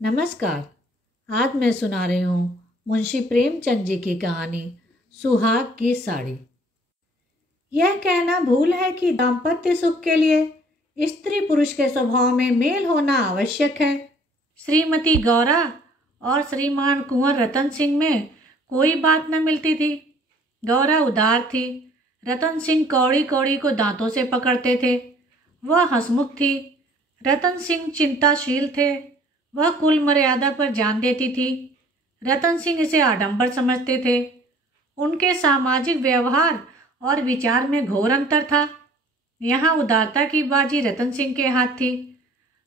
नमस्कार। आज मैं सुना रही हूँ मुंशी प्रेमचंद जी की कहानी सुहाग की साड़ी। यह कहना भूल है कि दाम्पत्य सुख के लिए स्त्री पुरुष के स्वभाव में मेल होना आवश्यक है। श्रीमती गौरा और श्रीमान कुंवर रतन सिंह में कोई बात न मिलती थी। गौरा उदार थी, रतन सिंह कौड़ी कौड़ी को दांतों से पकड़ते थे। वह हंसमुख थी, रतन सिंह चिंताशील थे। वह कुल मर्यादा पर जान देती थी, रतन सिंह इसे आडंबर समझते थे। उनके सामाजिक व्यवहार और विचार में घोर अंतर था। यहाँ उदारता की बाजी रतन सिंह के हाथ थी।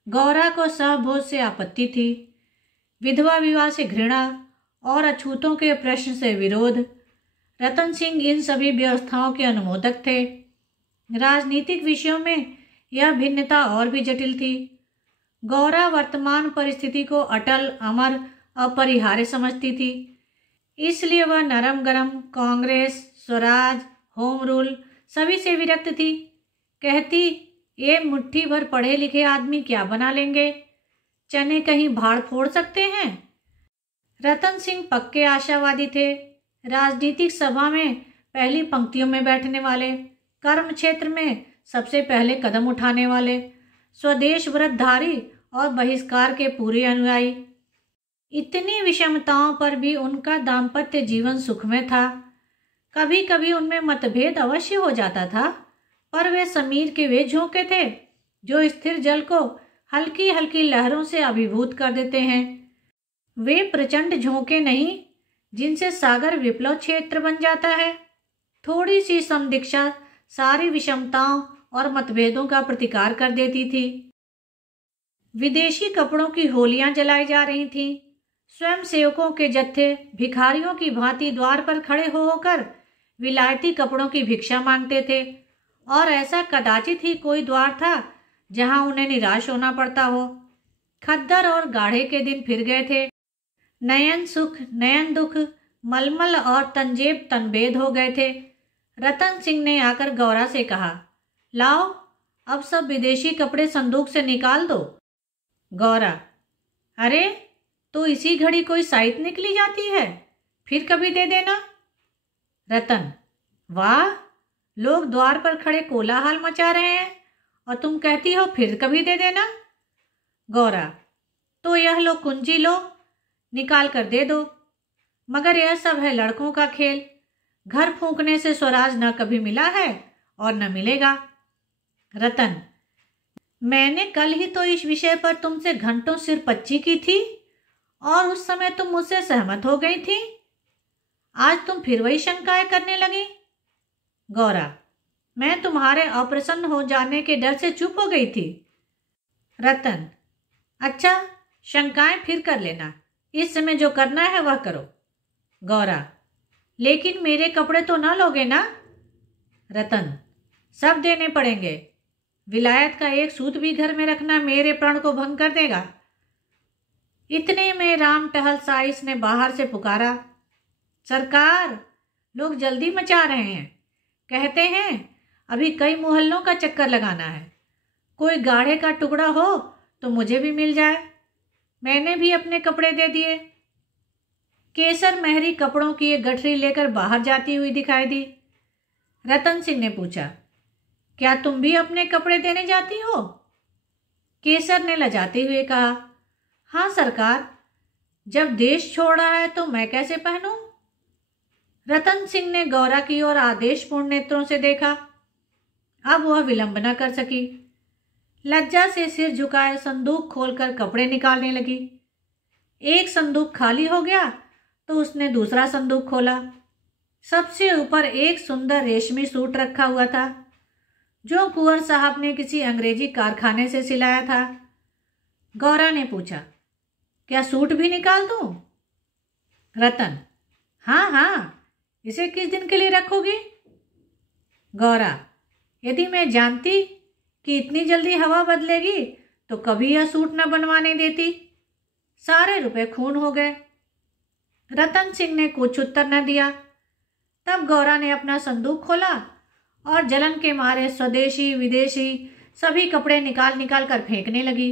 गौरा को सहभोज से आपत्ति थी, विधवा विवाह से घृणा और अछूतों के प्रश्न से विरोध। रतन सिंह इन सभी व्यवस्थाओं के अनुमोदक थे। राजनीतिक विषयों में यह भिन्नता और भी जटिल थी। गौरा वर्तमान परिस्थिति को अटल, अमर, अपरिहार्य समझती थी। इसलिए वह नरम गरम, कांग्रेस, स्वराज, होम रूल सभी से विरक्त थी। कहती, ये मुट्ठी भर पढ़े लिखे आदमी क्या बना लेंगे, चने कहीं भाड़ फोड़ सकते हैं। रतन सिंह पक्के आशावादी थे, राजनीतिक सभा में पहली पंक्तियों में बैठने वाले, कर्म क्षेत्र में सबसे पहले कदम उठाने वाले, स्वदेश व्रतधारी और बहिष्कार के पूरे अनुयायी। इतनी विषमताओं पर भी उनका दाम्पत्य जीवन सुखमय था। कभी कभी उनमें मतभेद अवश्य हो जाता था, पर वे समीर के वे झोंके थे जो स्थिर जल को हल्की हल्की लहरों से अभिभूत कर देते हैं। वे प्रचंड झोंके नहीं जिनसे सागर विप्लव क्षेत्र बन जाता है। थोड़ी सी समदीक्षा सारी विषमताओं और मतभेदों का प्रतिकार कर देती थी। विदेशी कपड़ों की होलियां जलाई जा रही थीं। स्वयं सेवकों के जत्थे भिखारियों की भांति द्वार पर खड़े होकर विलायती कपड़ों की भिक्षा मांगते थे, और ऐसा कदाचित ही कोई द्वार था जहां उन्हें निराश होना पड़ता हो। खद्दर और गाढ़े के दिन फिर गए थे। नयन सुख नयन दुख, मलमल और तंजेब तनबेद हो गए थे। रतन सिंह ने आकर गौरा से कहा, लाओ अब सब विदेशी कपड़े संदूक से निकाल दो। गौरा, अरे तो इसी घड़ी कोई साइत निकली जाती है, फिर कभी दे देना। रतन, वाह, लोग द्वार पर खड़े कोलाहल मचा रहे हैं और तुम कहती हो फिर कभी दे देना। गौरा, तो यह लो कुंजी, लो निकाल कर दे दो। मगर यह सब है लड़कों का खेल। घर फूंकने से स्वराज न कभी मिला है और न मिलेगा। रतन, मैंने कल ही तो इस विषय पर तुमसे घंटों सिरपच्ची की थी और उस समय तुम मुझसे सहमत हो गई थी। आज तुम फिर वही शंकाएं करने लगी। गौरा, मैं तुम्हारे अप्रसन्न हो जाने के डर से चुप हो गई थी। रतन, अच्छा, शंकाएं फिर कर लेना, इस समय जो करना है वह करो। गौरा, लेकिन मेरे कपड़े तो ना लोगे ना। रतन, सब देने पड़ेंगे। विलायत का एक सूत भी घर में रखना मेरे प्रण को भंग कर देगा। इतने में राम टहल साइस ने बाहर से पुकारा, सरकार, लोग जल्दी मचा रहे हैं। कहते हैं अभी कई मोहल्लों का चक्कर लगाना है। कोई गाढ़े का टुकड़ा हो तो मुझे भी मिल जाए। मैंने भी अपने कपड़े दे दिए। केसर मेहरी कपड़ों की एक गठरी लेकर बाहर जाती हुई दिखाई दी। रतन सिंह ने पूछा, क्या तुम भी अपने कपड़े देने जाती हो? केसर ने लजाते हुए कहा, हाँ सरकार, जब देश छोड़ रहा है तो मैं कैसे पहनूं? रतन सिंह ने गौरा की ओर आदेशपूर्ण नेत्रों से देखा। अब वह विलंब न कर सकी। लज्जा से सिर झुकाए संदूक खोलकर कपड़े निकालने लगी। एक संदूक खाली हो गया तो उसने दूसरा संदूक खोला। सबसे ऊपर एक सुंदर रेशमी सूट रखा हुआ था जो कुंवर साहब ने किसी अंग्रेजी कारखाने से सिलाया था। गौरा ने पूछा, क्या सूट भी निकाल दूं? रतन, हाँ हाँ, इसे किस दिन के लिए रखोगी? गौरा, यदि मैं जानती कि इतनी जल्दी हवा बदलेगी तो कभी यह सूट न बनवाने देती। सारे रुपए खून हो गए। रतन सिंह ने कुछ उत्तर न दिया। तब गौरा ने अपना संदूक खोला और जलन के मारे स्वदेशी विदेशी सभी कपड़े निकाल निकाल कर फेंकने लगी।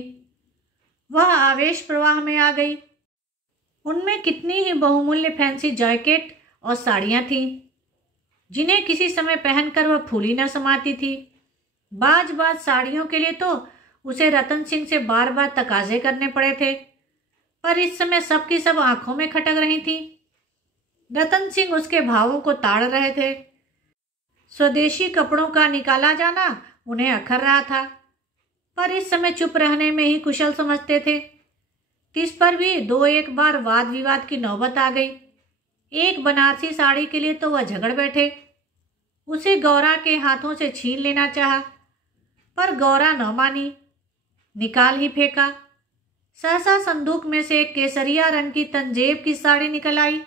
वह आवेश प्रवाह में आ गई। उनमें कितनी ही बहुमूल्य फैंसी जैकेट और साड़ियाँ थीं, जिन्हें किसी समय पहनकर वह फूली न समाती थी। बाज बाज साड़ियों के लिए तो उसे रतन सिंह से बार बार तकाजे करने पड़े थे, पर इस समय सबकी सब आंखों में खटक रही थी। रतन सिंह उसके भावों को ताड़ रहे थे। स्वदेशी कपड़ों का निकाला जाना उन्हें अखर रहा था, पर इस समय चुप रहने में ही कुशल समझते थे। इस पर भी दो एक बार वाद विवाद की नौबत आ गई। एक बनारसी साड़ी के लिए तो वह झगड़ बैठे। उसे गौरा के हाथों से छीन लेना चाहा, पर गौरा न मानी, निकाल ही फेंका। सहसा संदूक में से एक केसरिया रंग की तंजेब की साड़ी निकल आई,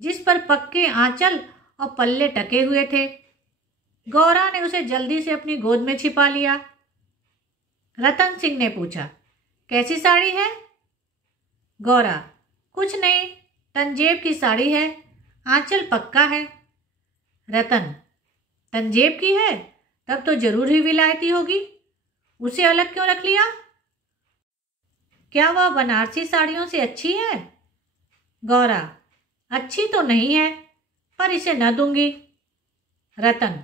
जिस पर पक्के आंचल और पल्ले टके हुए थे। गौरा ने उसे जल्दी से अपनी गोद में छिपा लिया। रतन सिंह ने पूछा, कैसी साड़ी है? गौरा, कुछ नहीं, तंजेब की साड़ी है, आंचल पक्का है। रतन, तंजेब की है तब तो जरूर ही विलायती होगी, उसे अलग क्यों रख लिया? क्या वह बनारसी साड़ियों से अच्छी है? गौरा, अच्छी तो नहीं है, पर इसे न दूंगी। रतन,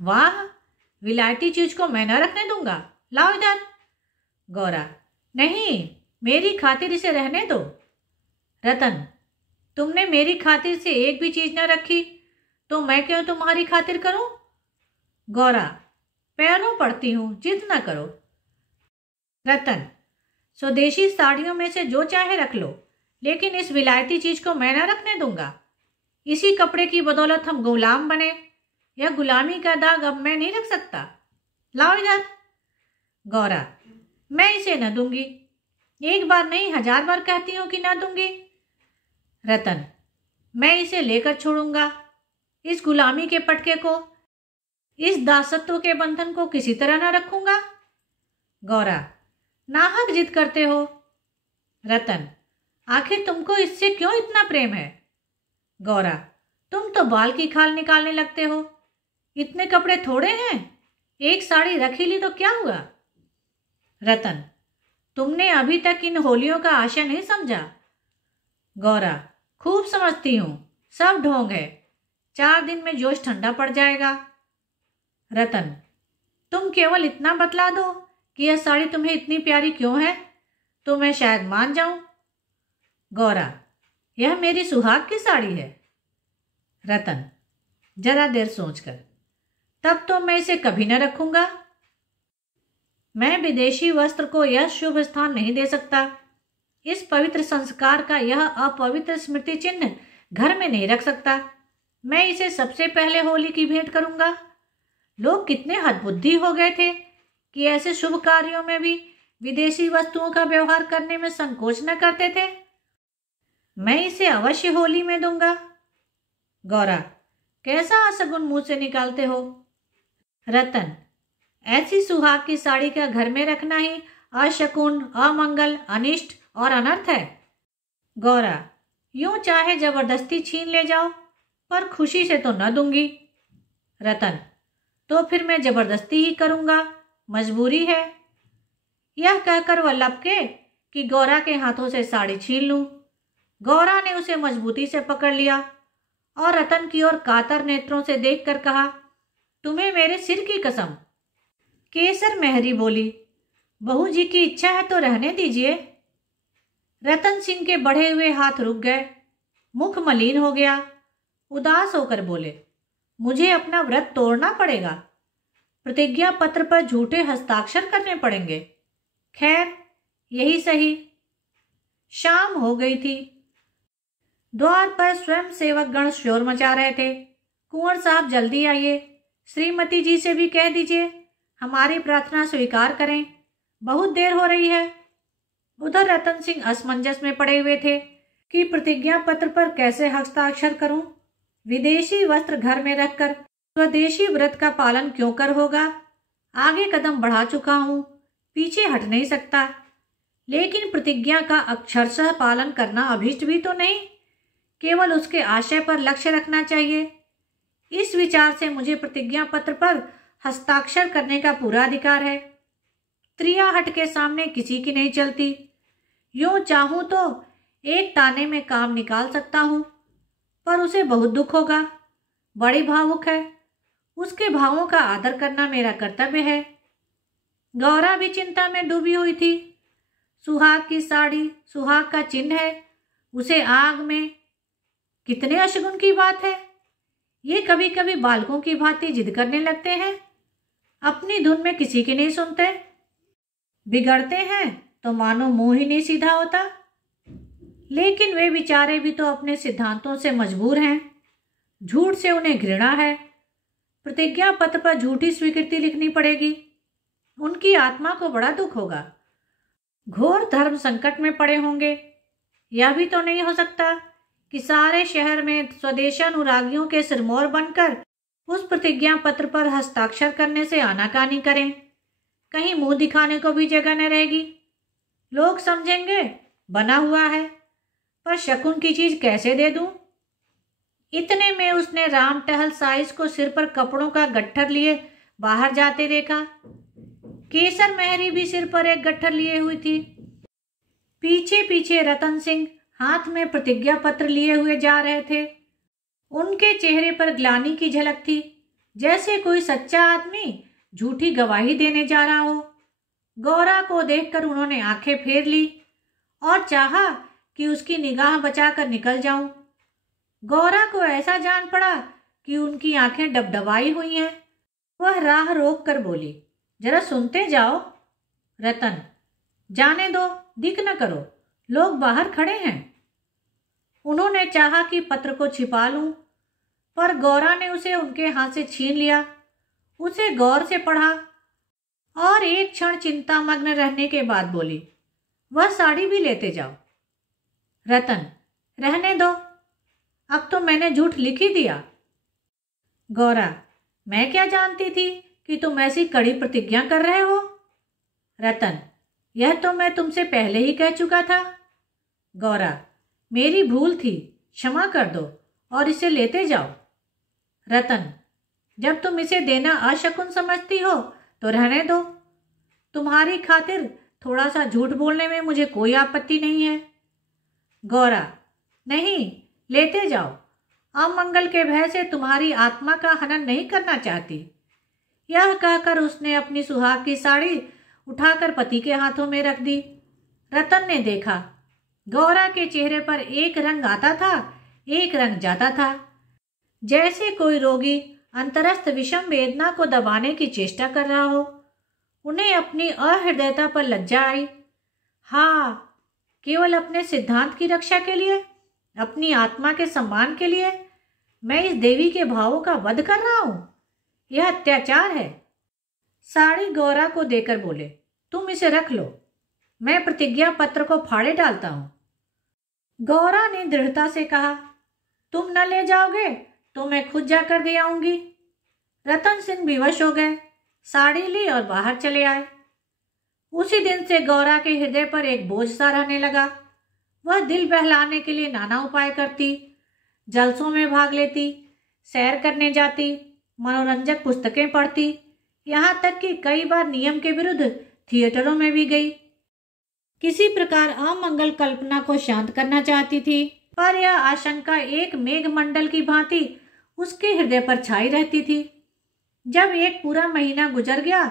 वाह, विलायती चीज को मैं न रखने दूंगा, लाओ इधर। गौरा, नहीं, मेरी खातिर इसे रहने दो। रतन, तुमने मेरी खातिर से एक भी चीज न रखी तो मैं क्यों तुम्हारी खातिर करूं? गौरा, पैरों पड़ती हूं, जिद न करो। रतन, स्वदेशी साड़ियों में से जो चाहे रख लो, लेकिन इस विलायती चीज को मैं न रखने दूंगा। इसी कपड़े की बदौलत हम गुलाम बने, यह गुलामी का दाग अब मैं नहीं रख सकता, लाओ इधर। गौरा, मैं इसे न दूंगी, एक बार नहीं 1000 बार कहती हूं कि न दूंगी। रतन, मैं इसे लेकर छोड़ूंगा, इस गुलामी के पटके को, इस दासत्व के बंधन को किसी तरह न रखूंगा। गौरा, नाहक जिद करते हो। रतन, आखिर तुमको इससे क्यों इतना प्रेम है? गौरा, तुम तो बाल की खाल निकालने लगते हो, इतने कपड़े थोड़े हैं, एक साड़ी रख ही ली तो क्या हुआ? रतन, तुमने अभी तक इन होलियों का आशय नहीं समझा। गौरा, खूब समझती हूं, सब ढोंग है, 4 दिन में जोश ठंडा पड़ जाएगा। रतन, तुम केवल इतना बतला दो कि यह साड़ी तुम्हें इतनी प्यारी क्यों है, तो मैं शायद मान जाऊं। गौरा, यह मेरी सुहाग की साड़ी है। रतन, जरा देर सोचकर, तब तो मैं इसे कभी न रखूंगा। मैं विदेशी वस्त्र को यह शुभ स्थान नहीं दे सकता। इस पवित्र संस्कार का यह अपवित्र स्मृति चिन्ह घर में नहीं रख सकता। मैं इसे सबसे पहले होली की भेंट करूंगा। लोग कितने हदबुद्धि हो गए थे कि ऐसे शुभ कार्यों में भी विदेशी वस्तुओं का व्यवहार करने में संकोच न करते थे। मैं इसे अवश्य होली में दूंगा। गौरा, कैसा असगुन मुंह से निकालते हो? रतन, ऐसी सुहाग की साड़ी का घर में रखना ही अशकुन, अमंगल, अनिष्ट और अनर्थ है। गौरा, यूं चाहे जबरदस्ती छीन ले जाओ, पर खुशी से तो न दूंगी। रतन, तो फिर मैं जबरदस्ती ही करूंगा, मजबूरी है। यह कहकर वह लपके कि गौरा के हाथों से साड़ी छीन लूं। गौरा ने उसे मजबूती से पकड़ लिया और रतन की ओर कातर नेत्रों से देखकर कहा, तुम्हें मेरे सिर की कसम। केसर मेहरी बोली, बहू जी की इच्छा है तो रहने दीजिए। रतन सिंह के बढ़े हुए हाथ रुक गए, मुख मलिन हो गया। उदास होकर बोले, मुझे अपना व्रत तोड़ना पड़ेगा, प्रतिज्ञा पत्र पर झूठे हस्ताक्षर करने पड़ेंगे। खैर, यही सही। शाम हो गई थी। द्वार पर स्वयं सेवक गण शोर मचा रहे थे। कुंवर साहब जल्दी आइए, श्रीमती जी से भी कह दीजिए हमारी प्रार्थना स्वीकार करें, बहुत देर हो रही है। उधर रतन सिंह असमंजस में पड़े हुए थे कि प्रतिज्ञा पत्र पर कैसे हस्ताक्षर करूं। विदेशी वस्त्र घर में रखकर स्वदेशी व्रत का पालन क्यों कर होगा। आगे कदम बढ़ा चुका हूं, पीछे हट नहीं सकता, लेकिन प्रतिज्ञा का अक्षरशः पालन करना अभीष्ट भी तो नहीं, केवल उसके आशय पर लक्ष्य रखना चाहिए। इस विचार से मुझे प्रतिज्ञा पत्र पर हस्ताक्षर करने का पूरा अधिकार है। त्रियाहट के सामने किसी की नहीं चलती। यूं चाहूं तो एक ताने में काम निकाल सकता हूं, पर उसे बहुत दुख होगा। बड़ी भावुक है, उसके भावों का आदर करना मेरा कर्तव्य है। गौरा भी चिंता में डूबी हुई थी। सुहाग की साड़ी सुहाग का चिन्ह है, उसे आग में। कितने अशगुन की बात है। ये कभी कभी बालकों की भांति जिद करने लगते हैं, अपनी धुन में किसी की नहीं सुनते। बिगड़ते हैं तो मानो मुंह ही नहीं सीधा होता। लेकिन वे बेचारे भी तो अपने सिद्धांतों से मजबूर हैं। झूठ से उन्हें घृणा है। प्रतिज्ञा पत्र पर झूठी स्वीकृति लिखनी पड़ेगी। उनकी आत्मा को बड़ा दुख होगा। घोर धर्म संकट में पड़े होंगे। यह भी तो नहीं हो सकता कि सारे शहर में स्वदेशानुरागियों के सिरमौर बनकर उस प्रतिज्ञा पत्र पर हस्ताक्षर करने से आनाकानी करें। कहीं मुंह दिखाने को भी जगह न रहेगी। लोग समझेंगे बना हुआ है, पर शकुन की चीज कैसे दे दूं? इतने में उसने राम टहल साइस को सिर पर कपड़ों का गट्ठर लिए बाहर जाते देखा। केसर मेहरी भी सिर पर एक गट्ठर लिए हुई थी। पीछे पीछे रतन सिंह हाथ में प्रतिज्ञा पत्र लिए हुए जा रहे थे। उनके चेहरे पर ग्लानि की झलक थी, जैसे कोई सच्चा आदमी झूठी गवाही देने जा रहा हो। गौरा को देखकर उन्होंने आंखें फेर ली और चाहा कि उसकी निगाह बचाकर निकल जाऊं। गौरा को ऐसा जान पड़ा कि उनकी आंखें डबडबाई हुई हैं। वह राह रोक कर बोली, जरा सुनते जाओ। रतन, जाने दो, दिख न करो, लोग बाहर खड़े हैं। उन्होंने चाहा कि पत्र को छिपा लूं, पर गौरा ने उसे उनके हाथ से छीन लिया। उसे गौर से पढ़ा और एक क्षण चिंतामग्न रहने के बाद बोली, वह साड़ी भी लेते जाओ। रतन, रहने दो, अब तो मैंने झूठ लिख ही दिया। गौरा, मैं क्या जानती थी कि तुम ऐसी कड़ी प्रतिज्ञा कर रहे हो। रतन, यह तो मैं तुमसे पहले ही कह चुका था। गौरा, मेरी भूल थी, क्षमा कर दो और इसे लेते जाओ। रतन, जब तुम इसे देना अशकुन समझती हो तो रहने दो। तुम्हारी खातिर थोड़ा सा झूठ बोलने में मुझे कोई आपत्ति नहीं है। गौरा, नहीं, लेते जाओ। अमंगल के भय से तुम्हारी आत्मा का हनन नहीं करना चाहती। यह कहकर उसने अपनी सुहाग की साड़ी उठाकर पति के हाथों में रख दी। रतन ने देखा, गौरा के चेहरे पर एक रंग आता था, एक रंग जाता था, जैसे कोई रोगी अंतरस्थ विषम वेदना को दबाने की चेष्टा कर रहा हो। उन्हें अपनी अहृदयता पर लज्जा आई। हाँ, केवल अपने सिद्धांत की रक्षा के लिए, अपनी आत्मा के सम्मान के लिए मैं इस देवी के भावों का वध कर रहा हूं। यह अत्याचार है। साड़ी गौरा को देकर बोले, तुम इसे रख लो, मैं प्रतिज्ञा पत्र को फाड़े डालता हूं। गौरा ने दृढ़ता से कहा, तुम न ले जाओगे तो मैं खुद जाकर दे आऊंगी। रतन सिंह विवश हो गए, साड़ी ली और बाहर चले आए। उसी दिन से गौरा के हृदय पर एक बोझ सा रहने लगा। वह दिल बहलाने के लिए नाना उपाय करती, जलसों में भाग लेती, सैर करने जाती, मनोरंजक पुस्तकें पढ़ती, यहाँ तक कि कई बार नियम के विरुद्ध थिएटरों में भी गई। किसी प्रकार अमंगल कल्पना को शांत करना चाहती थी, पर यह आशंका एक मेघमंडल की भांति उसके हृदय पर छाई रहती थी। जब एक पूरा महीना गुजर गया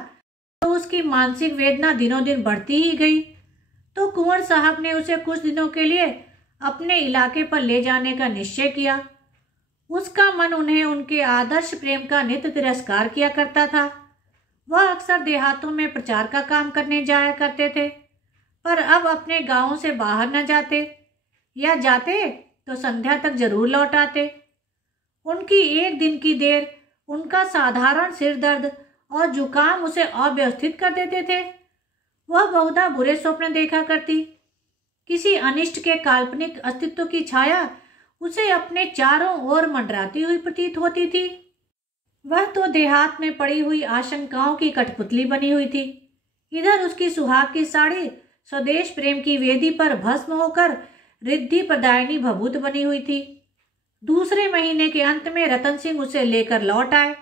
तो उसकी मानसिक वेदना दिनों दिन बढ़ती ही गई। तो कुंवर साहब ने उसे कुछ दिनों के लिए अपने इलाके पर ले जाने का निश्चय किया। उसका मन उन्हें उनके आदर्श प्रेम का नित्य तिरस्कार किया करता था। वह अक्सर देहातों में प्रचार का काम करने जाया करते थे, पर अब अपने गांवों से बाहर न जाते, या जाते तो संध्या तक जरूर लौट आते। उनकी एक दिन की देर, उनका साधारण सिर दर्द और जुकाम उसे अव्यवस्थित कर देते थे। वह बहुधा बुरे स्वप्न देखा करती। किसी अनिष्ट के काल्पनिक अस्तित्व की छाया उसे अपने चारों ओर मंडराती हुई प्रतीत होती थी। वह तो देहात में पड़ी हुई आशंकाओं की कठपुतली बनी हुई थी। इधर उसकी सुहाग की साड़ी स्वदेश प्रेम की वेदी पर भस्म होकर रिद्धि प्रदायिनी भभूत बनी हुई थी। दूसरे महीने के अंत में रतन सिंह उसे लेकर लौट आए।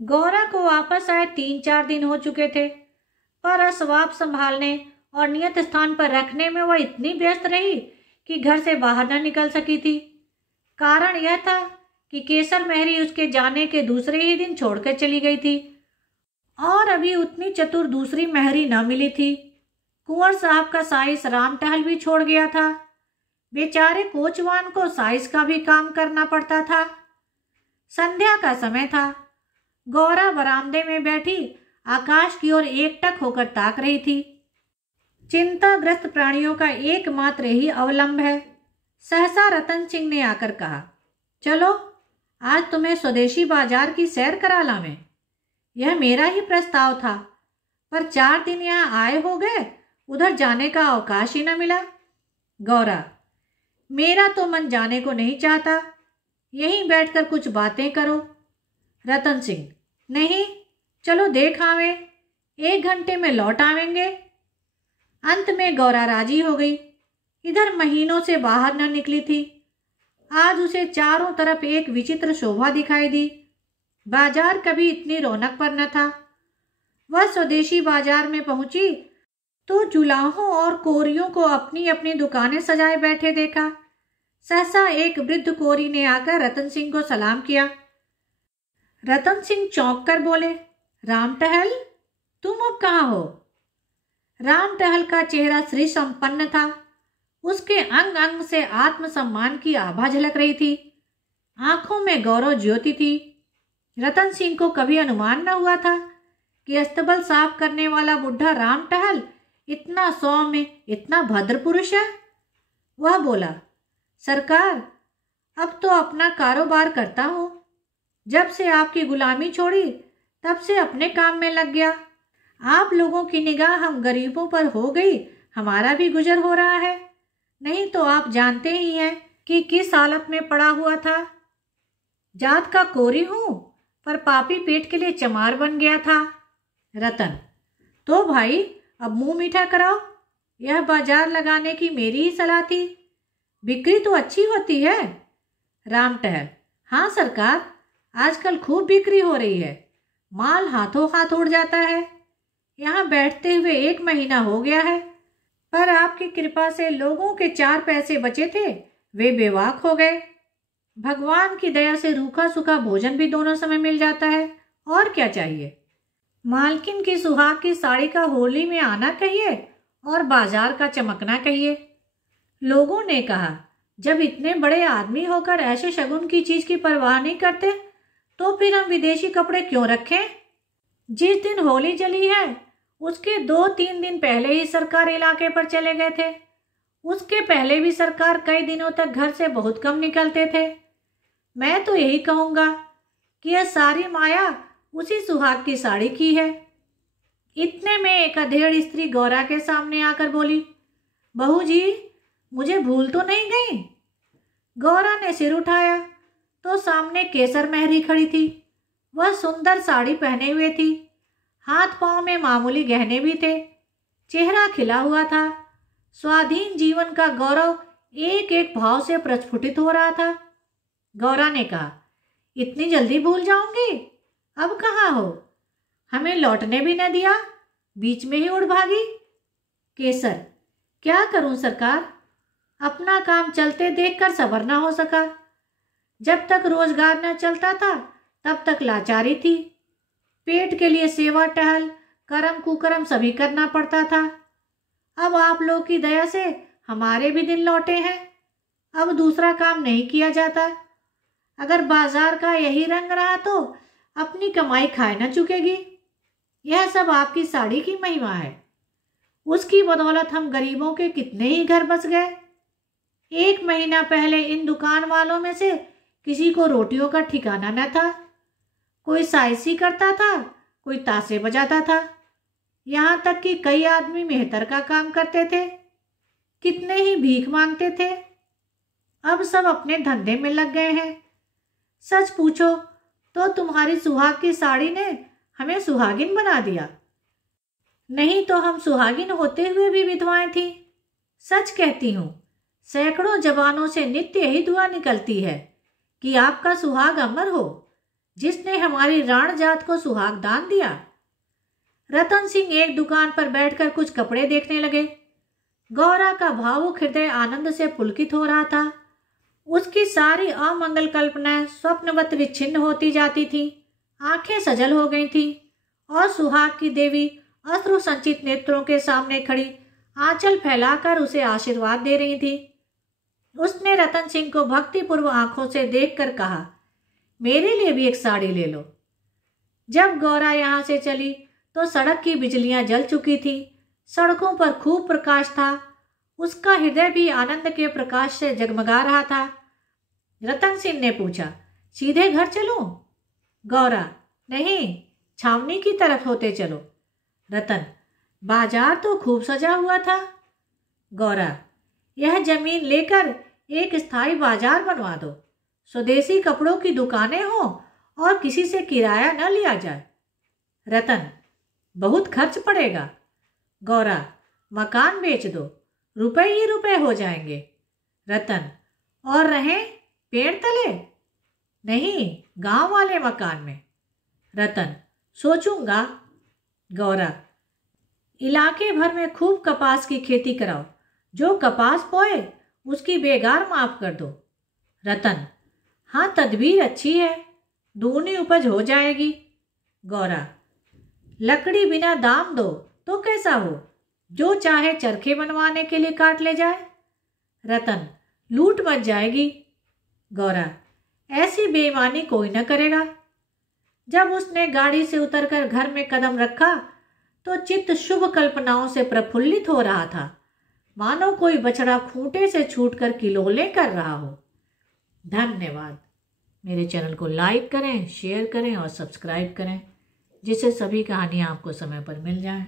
गौरा को वापस आए 3-4 दिन हो चुके थे, पर असवाब संभालने और नियत स्थान पर रखने में वह इतनी व्यस्त रही कि घर से बाहर न निकल सकी थी। कारण यह था कि केसर मेहरी उसके जाने के दूसरे ही दिन छोड़कर चली गई थी और अभी उतनी चतुर दूसरी मेहरी न मिली थी। कुंवर साहब का साइस राम टहल भी छोड़ गया था। बेचारे कोचवान को साइस का भी काम करना पड़ता था। संध्या का समय था। गौरा बरामदे में बैठी आकाश की ओर एकटक होकर ताक रही थी। चिंताग्रस्त प्राणियों का एकमात्र ही अवलंब है। सहसा रतन सिंह ने आकर कहा, चलो आज तुम्हें स्वदेशी बाजार की सैर करा लावें। यह मेरा ही प्रस्ताव था, पर 4 दिन यहाँ आए हो गए, उधर जाने का अवकाश ही न मिला। गौरा, मेरा तो मन जाने को नहीं चाहता, यहीं बैठकर कुछ बातें करो। रतन सिंह, नहीं, चलो देख आवें, 1 घंटे में लौट आवेंगे। अंत में गौरा राजी हो गई। इधर महीनों से बाहर न निकली थी। आज उसे चारों तरफ एक विचित्र शोभा दिखाई दी। बाजार कभी इतनी रौनक पर न था। वह स्वदेशी बाजार में पहुंची तो जुलाहों और कोरियों को अपनी अपनी दुकानें सजाए बैठे देखा। सहसा एक वृद्ध कोरी ने आकर रतन सिंह को सलाम किया। रतन सिंह चौंक कर बोले, राम टहल, तुम अब कहाँ हो? राम टहल का चेहरा श्री संपन्न था। उसके अंग अंग से आत्मसम्मान की आभा झलक रही थी। आंखों में गौरव ज्योति थी। रतन सिंह को कभी अनुमान न हुआ था कि अस्तबल साफ करने वाला बुढ़ा राम टहल इतना सौम्य, इतना भद्र पुरुष है। वह बोला, सरकार, अब तो अपना कारोबार करता हूँ। जब से आपकी गुलामी छोड़ी तब से अपने काम में लग गया। आप लोगों की निगाह हम गरीबों पर हो गई, हमारा भी गुजर हो रहा है। नहीं तो आप जानते ही हैं कि किस हालत में पड़ा हुआ था। जात का कोरी हूँ, पर पापी पेट के लिए चमार बन गया था। रतन, तो भाई अब मुंह मीठा कराओ। यह बाजार लगाने की मेरी ही सलाह थी। बिक्री तो अच्छी होती है। राम टहल, हाँ सरकार, आजकल खूब बिक्री हो रही है। माल हाथों हाथ उड़ जाता है। यहाँ बैठते हुए 1 महीना हो गया है, पर आपकी कृपा से लोगों के 4 पैसे बचे थे, वे बेवाक हो गए। भगवान की दया से रूखा सूखा भोजन भी दोनों समय मिल जाता है, और क्या चाहिए। मालकिन की सुहाग की साड़ी का होली में आना कहिए और बाजार का चमकना कहिए। लोगों ने कहा, जब इतने बड़े आदमी होकर ऐसे शगुन की चीज की परवाह नहीं करते तो फिर हम विदेशी कपड़े क्यों रखें। जिस दिन होली जली है उसके 2-3 दिन पहले ही सरकार इलाके पर चले गए थे। उसके पहले भी सरकार कई दिनों तक घर से बहुत कम निकलते थे। मैं तो यही कहूँगा कि यह सारी माया उसी सुहाग की साड़ी की है। इतने में एक अधेड़ स्त्री गौरा के सामने आकर बोली, बहू जी, मुझे भूल तो नहीं गई। गौरा ने सिर उठाया तो सामने केसर मेहरी खड़ी थी। वह सुंदर साड़ी पहने हुए थी। हाथ पांव में मामूली गहने भी थे। चेहरा खिला हुआ था। स्वाधीन जीवन का गौरव एक एक भाव से प्रस्फुटित हो रहा था। गौरा ने कहा, इतनी जल्दी भूल जाऊंगी? अब कहाँ हो? हमें लौटने भी न दिया, बीच में ही उड़ भागी। केसर, क्या करूं सरकार, अपना काम चलते देखकर सब्र न हो सका। जब तक रोजगार न चलता था तब तक लाचारी थी। पेट के लिए सेवा टहल, कर्म कुकर्म सभी करना पड़ता था। अब आप लोग की दया से हमारे भी दिन लौटे हैं। अब दूसरा काम नहीं किया जाता। अगर बाजार का यही रंग रहा तो अपनी कमाई खाए न चुकेगी। यह सब आपकी साड़ी की महिमा है। उसकी बदौलत हम गरीबों के कितने ही घर बस गए। 1 महीना पहले इन दुकान वालों में से किसी को रोटियों का ठिकाना न था। कोई साइसी करता था, कोई ताशे बजाता था। यहाँ तक कि कई आदमी मेहतर का काम करते थे। कितने ही भीख मांगते थे। अब सब अपने धंधे में लग गए हैं। सच पूछो तो तुम्हारी सुहाग की साड़ी ने हमें सुहागिन बना दिया। नहीं तो हम सुहागिन होते हुए भी विधवाएं थी। सच कहती हूँ, सैकड़ों जवानों से नित्य यही दुआ निकलती है कि आपका सुहाग अमर हो, जिसने हमारी राण जात को सुहाग दान दिया। रतन सिंह एक दुकान पर बैठकर कुछ कपड़े देखने लगे। गौरा का भावुक हृदय आनंद से पुलकित हो रहा था। उसकी सारी अमंगल कल्पनाएं स्वप्नवत विच्छिन्न होती जाती थी। आंखें सजल हो गई थी और सुहाग की देवी अश्रु संचित नेत्रों के सामने खड़ी आंचल फैलाकर उसे आशीर्वाद दे रही थी। उसने रतन सिंह को भक्तिपूर्व आंखों से देखकर कहा, मेरे लिए भी एक साड़ी ले लो। जब गौरा यहाँ से चली तो सड़क की बिजलियां जल चुकी थी। सड़कों पर खूब प्रकाश था। उसका हृदय भी आनंद के प्रकाश से जगमगा रहा था। रतन सिंह ने पूछा, सीधे घर चलूं? गौरा, नहीं, छावनी की तरफ होते चलो। रतन, बाजार तो खूब सजा हुआ था। गौरा, यह जमीन लेकर एक स्थायी बाजार बनवा दो। स्वदेशी कपड़ों की दुकानें हो और किसी से किराया न लिया जाए। रतन, बहुत खर्च पड़ेगा। गौरा, मकान बेच दो, रुपए ही रुपए हो जाएंगे। रतन, और रहें पेड़ तले? नहीं, गांव वाले मकान में। रतन, सोचूंगा। गौरा, इलाके भर में खूब कपास की खेती कराओ। जो कपास बोए उसकी बेगार माफ कर दो। रतन, हाँ, तदबीर अच्छी है, दूनी उपज हो जाएगी। गौरा, लकड़ी बिना दाम दो तो कैसा हो? जो चाहे चरखे बनवाने के लिए काट ले जाए। रतन, लूट मच जाएगी। गौरा, ऐसी बेईमानी कोई न करेगा। जब उसने गाड़ी से उतरकर घर में कदम रखा तो चित्त शुभ कल्पनाओं से प्रफुल्लित हो रहा था, मानो कोई बछड़ा खूंटे से छूटकर किलोले कर रहा हो। धन्यवाद। मेरे चैनल को लाइक करें, शेयर करें और सब्सक्राइब करें, जिससे सभी कहानियाँ आपको समय पर मिल जाएं।